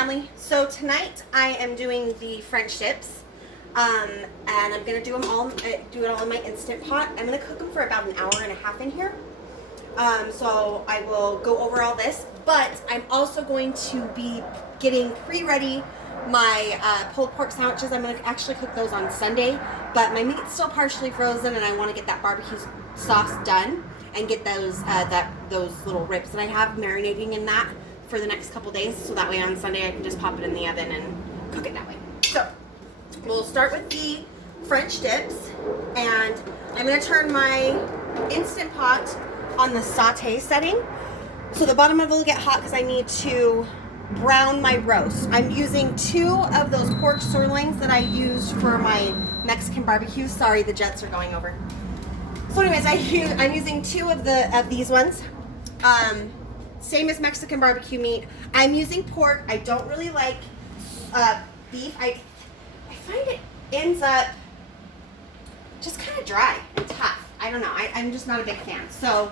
family. So tonight I am doing the French dips, and I'm gonna do them all. Do it all in my Instant Pot. I'm gonna cook them for about an hour and a half in here. So I will go over all this, but I'm also going to be getting pre-ready my pulled pork sandwiches. I'm gonna actually cook those on Sunday, but my meat's still partially frozen, and I want to get that barbecue sauce done and get those those little ribs that I have marinating in that for the next couple days, so that way on Sunday I can just pop it in the oven and cook it that way. So we'll start with the French dips, and I'm going to turn my Instant Pot on the saute setting, so the bottom of it will get hot because I need to brown my roast. I'm using 2 of those pork sirloins that I used for my Mexican barbecue. Sorry, the jets are going over. So anyways, I'm using 2 of these ones. Same as Mexican barbecue meat. I'm using pork. I don't really like beef. I find it ends up just kind of dry and tough. I don't know. I'm just not a big fan. So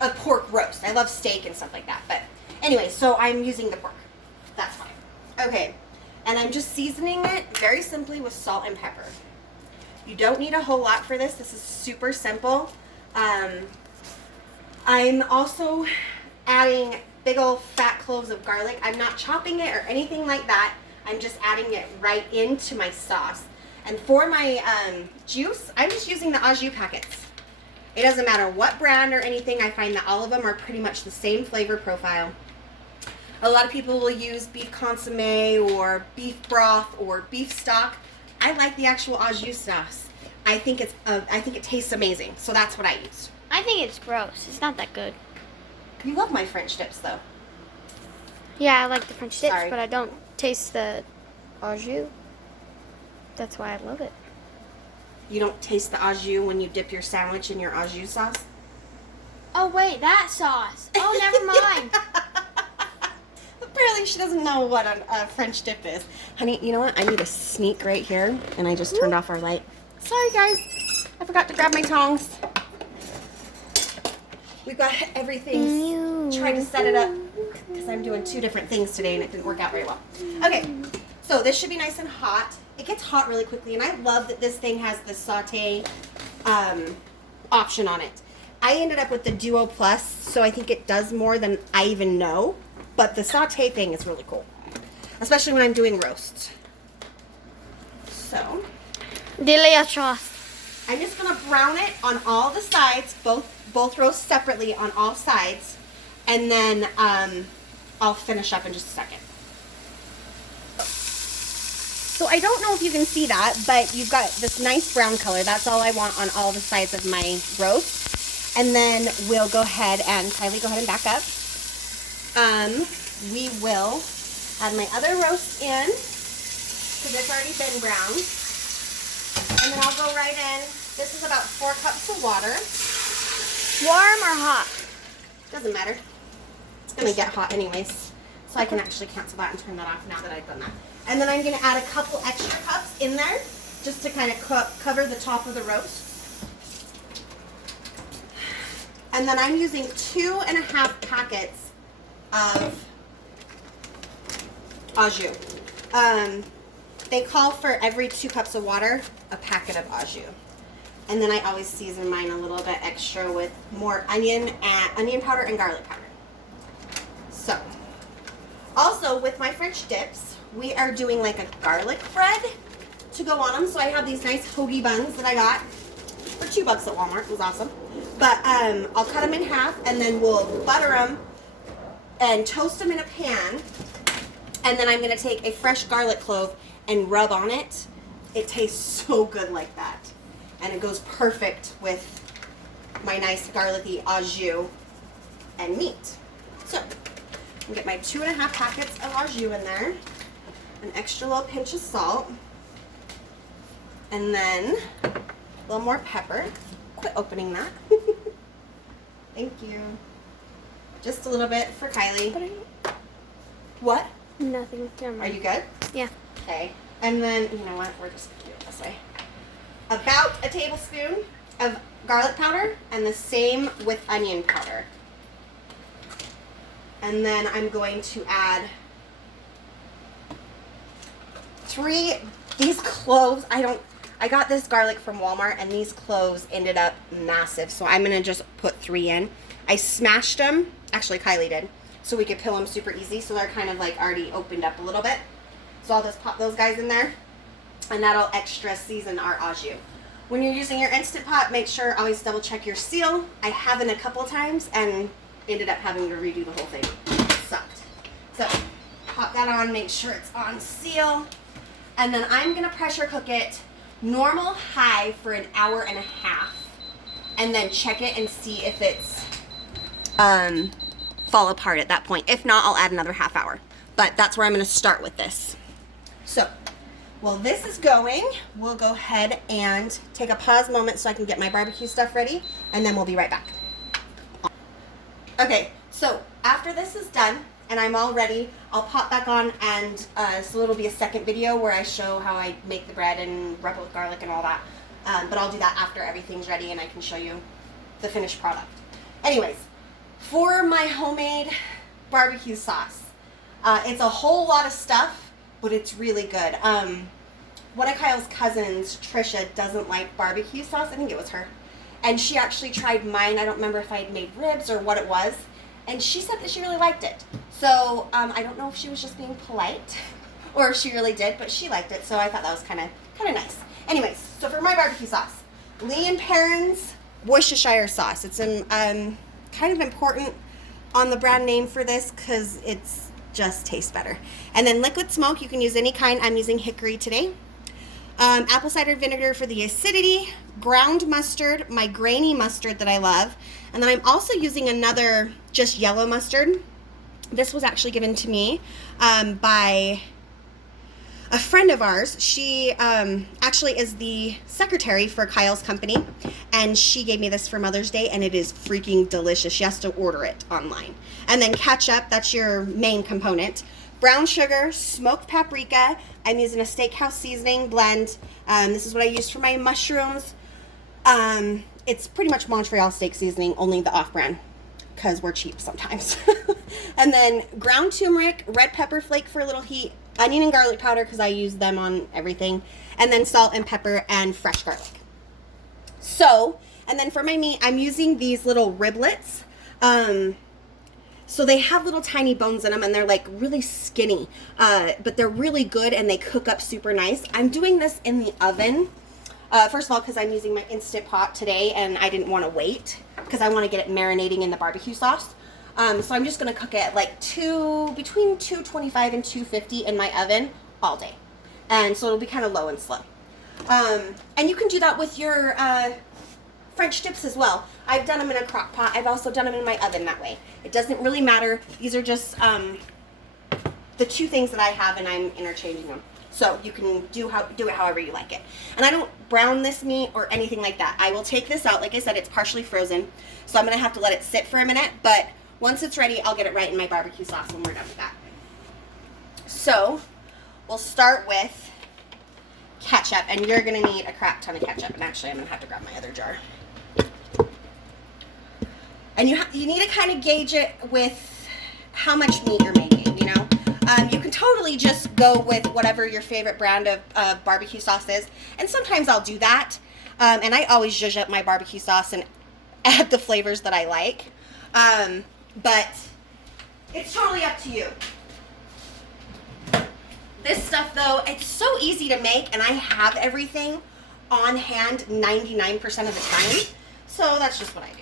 a pork roast. I love steak and stuff like that. But anyway, so I'm using the pork. That's fine. Okay. And I'm just seasoning it very simply with salt and pepper. You don't need a whole lot for this. This is super simple. I'm also adding big old fat cloves of garlic. I'm not chopping it or anything like that. I'm just adding it right into my sauce. And for my juice, I'm just using the au jus packets. It doesn't matter what brand or anything. I find that all of them are pretty much the same flavor profile. A lot of people will use beef consomme or beef broth or beef stock. I like the actual au jus sauce. I think it tastes amazing. So that's what I use. I think it's gross. It's not that good. You love my French dips, though. Yeah, I like the French dips, Sorry. but I don't taste the au jus. That's why I love it. You don't taste the au jus when you dip your sandwich in your au jus sauce? Oh, wait, that sauce. Oh, never mind. Apparently she doesn't know what a French dip is. Honey, you know what? I need a sneak right here, and I just turned off our light. Sorry, guys. I forgot to grab my tongs. We've got everything. Tried to set it up because I'm doing 2 different things today, and it didn't work out very well. Okay, so this should be nice and hot. It gets hot really quickly, and I love that this thing has the saute option on it. I ended up with the Duo Plus, so I think it does more than I even know. But the saute thing is really cool, especially when I'm doing roasts. So, Delicious. I'm just gonna brown it on all the sides, both roasts separately on all sides, and then I'll finish up in just a second. So I don't know if you can see that, but you've got this nice brown color. That's all I want on all the sides of my roast. And then we'll go ahead and, Kylie, go ahead and back up. We will add my other roast in, because it's already been browned. And then I'll go right in. This is about 4 cups of water. Warm or hot? Doesn't matter. It's going to get hot anyways. So I can actually cancel that and turn that off now that I've done that. And then I'm going to add a couple extra cups in there, just to kind of cover the top of the roast. And then I'm using 2.5 packets of au jus. They call for every 2 cups of water, a packet of au jus. And then I always season mine a little bit extra with more onion powder and garlic powder. So, also with my French dips, we are doing like a garlic bread to go on them. So I have these nice hoagie buns that I got for $2 at Walmart. It was awesome. But I'll cut them in half, and then we'll butter them and toast them in a pan. And then I'm going to take a fresh garlic clove and rub on it. It tastes so good like that. And it goes perfect with my nice garlicky au jus and meat. So, I'll get my 2.5 packets of au jus in there. An extra little pinch of salt. And then a little more pepper. Quit opening that. Thank you. Just a little bit for Kylie. What? Nothing. Are you good? Yeah. Okay. And then, you know what? We're just going to do it this way. About a tablespoon of garlic powder, and the same with onion powder. And then I'm going to add these cloves, I got this garlic from Walmart, and these cloves ended up massive. So I'm going to just put 3 in. I smashed them. Actually, Kylie did. So we could peel them super easy. So they're kind of like already opened up a little bit. So I'll just pop those guys in there. And that'll extra season our au jus. When you're using your Instant Pot, make sure always double check your seal. I haven't a couple times and ended up having to redo the whole thing. It sucked. So pop that on, make sure it's on seal. And then I'm going to pressure cook it normal high for an hour and a half, and then check it and see if it's fall apart at that point. If not, I'll add another half hour, but that's where I'm going to start with this. So while this is going, we'll go ahead and take a pause moment so I can get my barbecue stuff ready, and then we'll be right back. Okay, so after this is done and I'm all ready, I'll pop back on, and so it'll be a second video where I show how I make the bread and rub it with garlic and all that. But I'll do that after everything's ready and I can show you the finished product. Anyways, for my homemade barbecue sauce, it's a whole lot of stuff, but it's really good. One of Kyle's cousins, Trisha, doesn't like barbecue sauce. I think it was her. And she actually tried mine. I don't remember if I had made ribs or what it was. And she said that she really liked it. So I don't know if she was just being polite or if she really did, but she liked it. So I thought that was kind of nice. Anyways, so for my barbecue sauce, Lee & Perrins Worcestershire sauce. It's kind of important on the brand name for this because it's just tastes better. And then liquid smoke, you can use any kind. I'm using hickory today. Apple cider vinegar for the acidity, ground mustard, my grainy mustard that I love, and then I'm also using another just yellow mustard. This was actually given to me by a friend of ours. She actually is the secretary for Kyle's company, and she gave me this for Mother's Day, and it is freaking delicious. She has to order it online. And then ketchup, that's your main component. Brown sugar, smoked paprika. I'm using a steakhouse seasoning blend. This is what I used for my mushrooms. It's pretty much Montreal steak seasoning, only the off-brand, because we're cheap sometimes. And then ground turmeric, red pepper flake for a little heat, onion and garlic powder because I use them on everything, and then salt and pepper and fresh garlic. So, and then for my meat, I'm using these little riblets. So they have little tiny bones in them, and they're like really skinny, but they're really good and they cook up super nice. I'm doing this in the oven. First of all, because I'm using my Instant Pot today and I didn't want to wait because I want to get it marinating in the barbecue sauce. So I'm just going to cook it like between 225 and 250 in my oven all day. And so it'll be kind of low and slow. And you can do that with your French dips as well. I've done them in a crock pot. I've also done them in my oven that way. It doesn't really matter. These are just the two things that I have, and I'm interchanging them. So you can do it however you like it. And I don't brown this meat or anything like that. I will take this out. Like I said, it's partially frozen. So I'm going to have to let it sit for a minute. But once it's ready, I'll get it right in my barbecue sauce when we're done with that. So we'll start with ketchup. And you're going to need a crap ton of ketchup. And actually, I'm going to have to grab my other jar. And you need to kind of gauge it with how much meat you're making, you know. You can totally just go with whatever your favorite brand of barbecue sauce is. And sometimes I'll do that. And I always zhuzh up my barbecue sauce and add the flavors that I like. But it's totally up to you. This stuff, though, it's so easy to make. And I have everything on hand 99% of the time. So that's just what I do.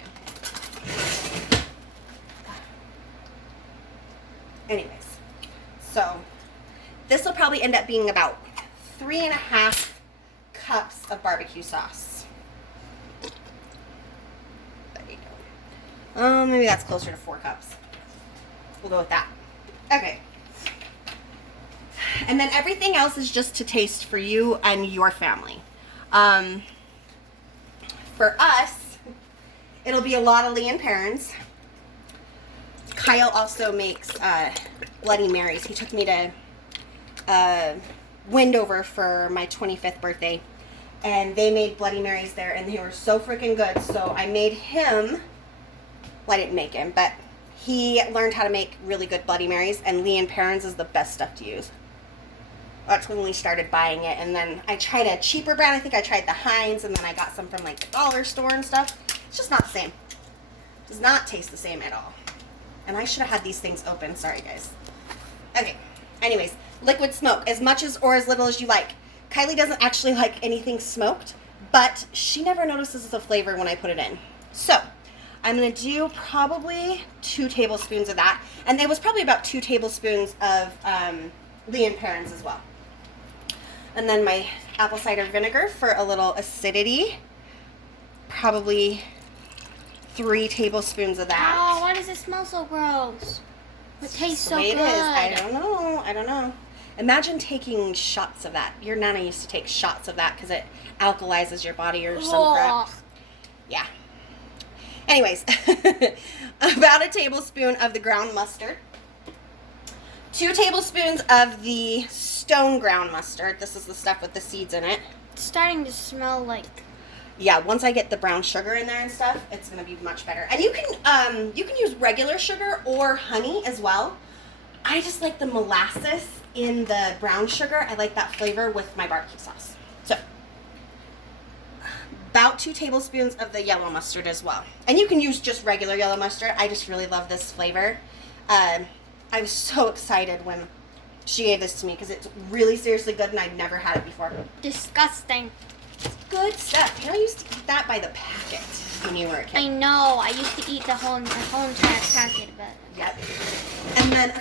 Anyways, so this will probably end up being about 3.5 cups of barbecue sauce. There you go. Maybe that's closer to 4 cups. We'll go with that. Okay. And then everything else is just to taste for you and your family. For us, it'll be a lot of Lee & Perrins. Kyle also makes Bloody Marys. He took me to Wendover for my 25th birthday, and they made Bloody Marys there, and they were so freaking good. So I made him, well, I didn't make him, but he learned how to make really good Bloody Marys, and Lee & Perrins is the best stuff to use. That's when we started buying it. And then I tried a cheaper brand. I think I tried the Heinz, and then I got some from like the dollar store and stuff. It's just not the same. It does not taste the same at all. And I should have had these things open. Sorry, guys. Okay. Anyways, liquid smoke, as much as or as little as you like. Kylie doesn't actually like anything smoked, but she never notices the flavor when I put it in. So I'm going to do probably 2 tablespoons of that. And there was probably about 2 tablespoons of Leon Perrins as well. And then my apple cider vinegar for a little acidity. Probably 3 tablespoons of that. Oh, why does it smell so gross? It tastes so good. It is. I don't know. Imagine taking shots of that. Your nana used to take shots of that because it alkalizes your body or some crap. Yeah. Anyways, about a tablespoon of the ground mustard. 2 tablespoons of the stone ground mustard. This is the stuff with the seeds in it. It's starting to smell like... Yeah, once I get the brown sugar in there and stuff, it's going to be much better. And you can use regular sugar or honey as well. I just like the molasses in the brown sugar. I like that flavor with my barbecue sauce. So, about 2 tablespoons of the yellow mustard as well. And you can use just regular yellow mustard. I just really love this flavor. I was so excited when she gave this to me because it's really seriously good and I've never had it before. Disgusting. Good stuff. You know, I used to eat that by the packet when you were a kid. I know. I used to eat the whole entire packet of it. Yep. And then a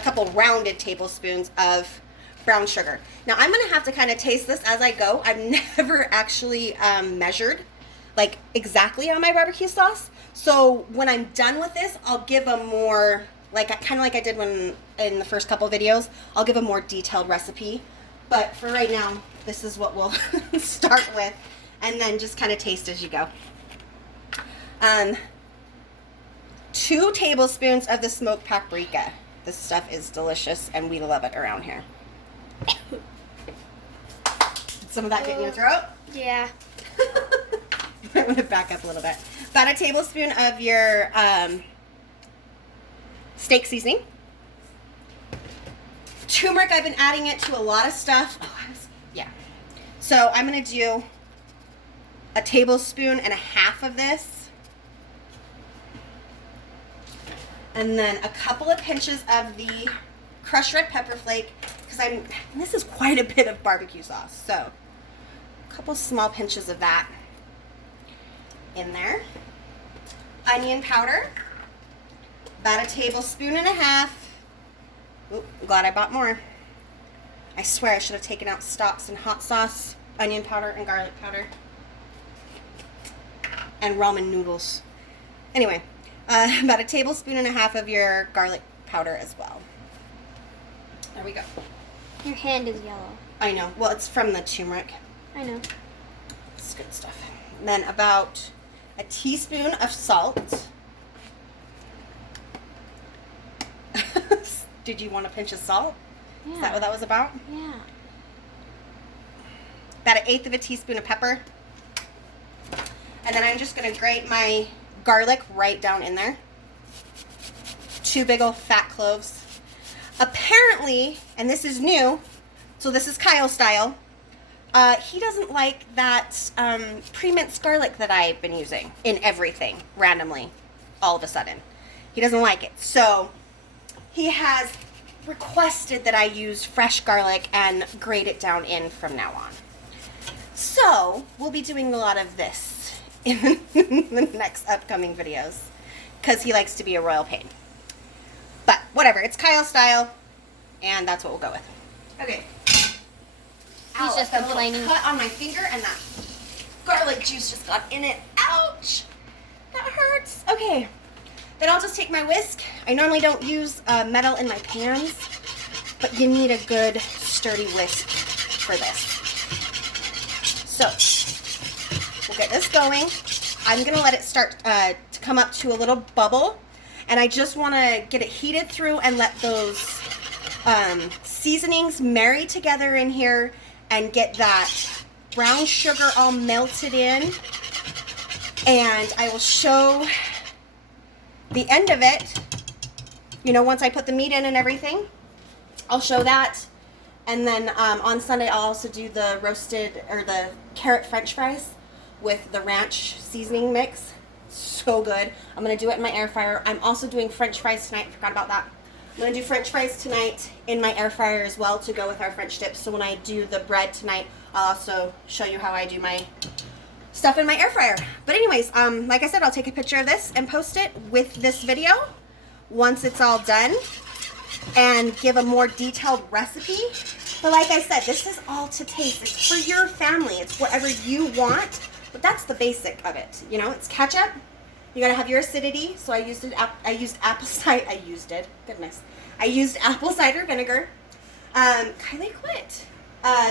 couple rounded tablespoons of brown sugar. Now, I'm going to have to kind of taste this as I go. I've never actually measured, like, exactly on my barbecue sauce. So when I'm done with this, I'll give a more, like, kind of like I did when in the first couple videos, I'll give a more detailed recipe. But for right now, this is what we'll start with, and then just kind of taste as you go. 2 tablespoons of the smoked paprika. This stuff is delicious, and we love it around here. Did some of that get in your throat? Yeah. I'm going to back up a little bit. About a tablespoon of your steak seasoning. Turmeric, I've been adding it to a lot of stuff. Yeah. So I'm going to do a tablespoon and a half of this. And then a couple of pinches of the crushed red pepper flake. Because this is quite a bit of barbecue sauce. So a couple small pinches of that in there. Onion powder. About a tablespoon and a half. Ooh, I'm glad I bought more. I swear I should have taken out stocks and hot sauce, onion powder, and garlic powder. And ramen noodles. Anyway, about a tablespoon and a half of your garlic powder as well. There we go. Your hand is yellow. I know. Well, it's from the turmeric. I know. It's good stuff. And then about a teaspoon of salt. Did you want a pinch of salt? Yeah. Is that what that was about? Yeah. About 1/8 of a teaspoon of pepper. And then I'm just going to grate my garlic right down in there. 2 big old fat cloves. Apparently, and this is new, so this is Kyle style, he doesn't like that pre-minced garlic that I've been using in everything, randomly, all of a sudden. He doesn't like it. So he has requested that I use fresh garlic and grate it down in from now on. So we'll be doing a lot of this in the next upcoming videos because he likes to be a royal pain. But whatever, it's Kyle style, and that's what we'll go with. Okay. He's just complaining. Cut on my finger, and that garlic juice just got in it. Ouch! That hurts. Okay. Then I'll just take my whisk. I normally don't use metal in my pans, but you need a good sturdy whisk for this. So we'll get this going. I'm gonna let it start to come up to a little bubble, and I just want to get it heated through and let those seasonings marry together in here and get that brown sugar all melted in. And I will show the end of it, you know, once I put the meat in and everything. I'll show that. And then on Sunday, I'll also do the roasted or the carrot French fries with the ranch seasoning mix. So good. I'm going to do it in my air fryer. I'm also doing French fries tonight. Forgot about that. I'm going to do French fries tonight in my air fryer as well to go with our French dips. So when I do the bread tonight, I'll also show you how I do my stuff in my air fryer. But anyways, like I said, I'll take a picture of this and post it with this video once it's all done and give a more detailed recipe. But like I said, this is all to taste. It's for your family. It's whatever you want. But that's the basic of it. You know, it's ketchup. You gotta have your acidity. So I used apple cider. Goodness. I used apple cider vinegar. Kylie quit.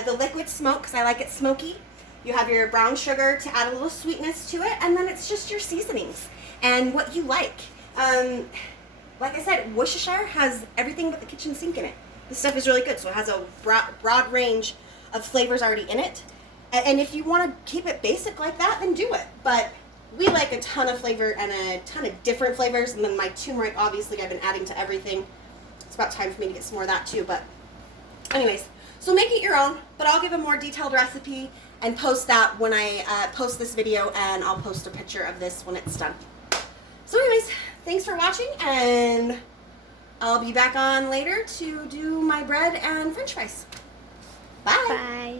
The liquid smoke because I like it smoky. You have your brown sugar to add a little sweetness to it, and then it's just your seasonings and what you like. Like I said, Worcestershire has everything but the kitchen sink in it. This stuff is really good, so it has a broad range of flavors already in it. And if you want to keep it basic like that, then do it. But we like a ton of flavor and a ton of different flavors. And then my turmeric, obviously, I've been adding to everything. It's about time for me to get some more of that too. But anyways, so make it your own. But I'll give a more detailed recipe and post that when I post this video. And I'll post a picture of this when it's done. So anyways, thanks for watching. And I'll be back on later to do my bread and French fries. Bye. Bye.